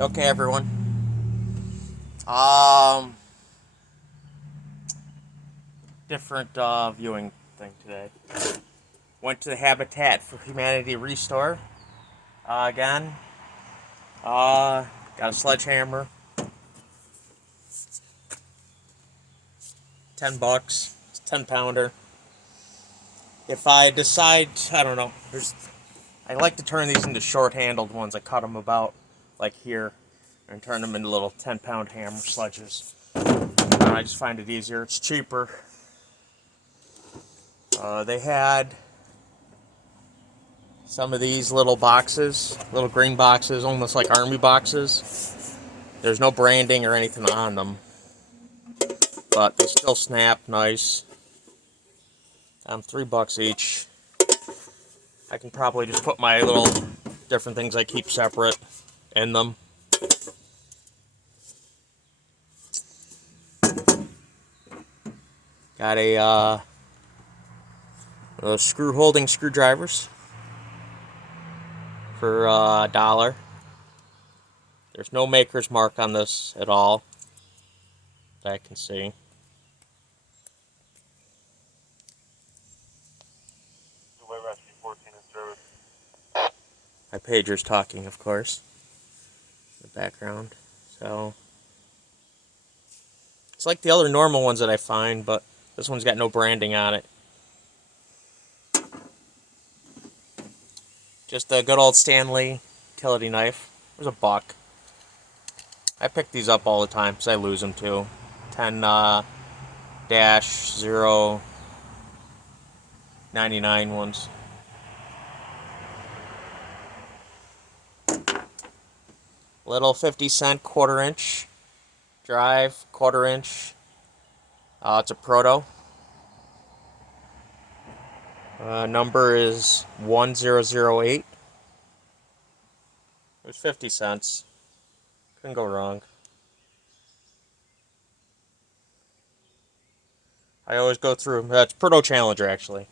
Okay, everyone. Um, different viewing thing today. Went to the Habitat for Humanity restore again. Got a sledgehammer. $10. It's a 10 pounder. If I decide, I don't know. I like to turn these into short-handled ones. I cut them about like here, and turn them into little 10-pound hammer sledges. I just find it easier. It's cheaper. They had some of these little boxes, little green boxes, almost like army boxes. There's no branding or anything on them, but they still snap nice. $3 each. I can probably just put my little different things I keep separate in them. Got a screw holding screwdrivers for $1. There's no maker's mark on this at all that I can see. My pager's talking, of course, in the background. So it's like the other normal ones that I find, but this one's got no branding on it. Just a good old Stanley utility knife. There's a buck. I pick these up all the time because I lose them too. 10-099 ones. Little 50-cent quarter-inch drive, quarter-inch. It's a proto. Number is 1008. It was 50 cents. Couldn't go wrong. I always go through. It's Proto Challenger, actually.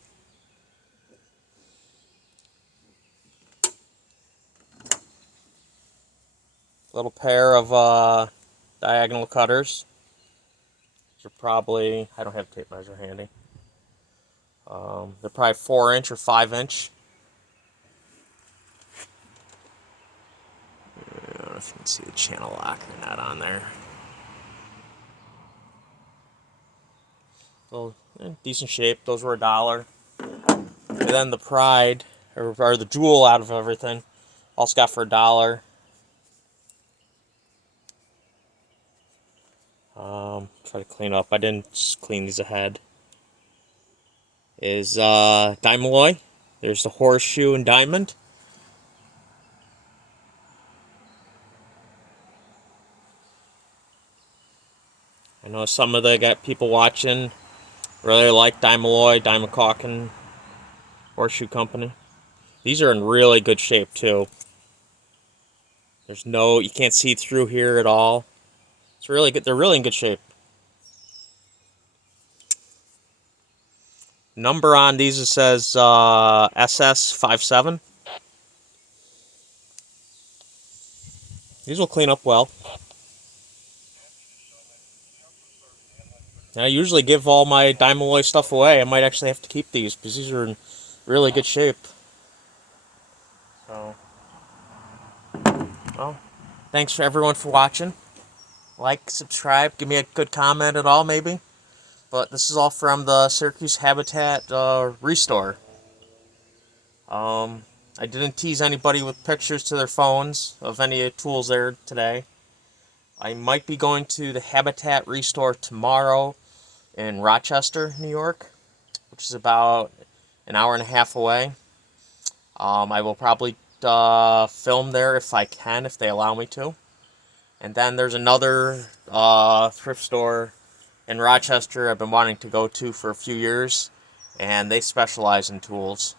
Little pair of diagonal cutters. These are probably, I don't have a tape measure handy. They're probably 4-inch or 5-inch. I don't know if you can see the channel lock or not on there. So, decent shape. Those were $1. And then the pride, or the jewel out of everything, also got for $1. Try to clean up. I didn't clean these ahead. Is Diamaloy. There's the horseshoe and diamond. I know some of the people watching really like Diamaloy, Dimacawkin Horseshoe Company. These are in really good shape too. You can't see through here at all. It's really good. They're really in good shape. Number on these, it says SS57. These will clean up well. And I usually give all my Dimaloy stuff away. I might actually have to keep these because these are in really good shape. So, well, thanks for everyone for watching. Like, subscribe, give me a good comment at all, maybe. But this is all from the Syracuse Habitat restore. I didn't tease anybody with pictures to their phones of any tools there today. I might be going to the Habitat restore tomorrow in Rochester, New York, which is about an hour and a half away. I will probably film there if I can, if they allow me to. And then there's another thrift store in Rochester I've been wanting to go to for a few years, and they specialize in tools.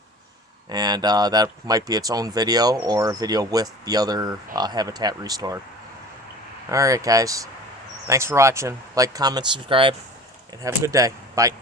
And that might be its own video or a video with the other Habitat restore. Alright guys, thanks for watching. Like, comment, subscribe, and have a good day. Bye.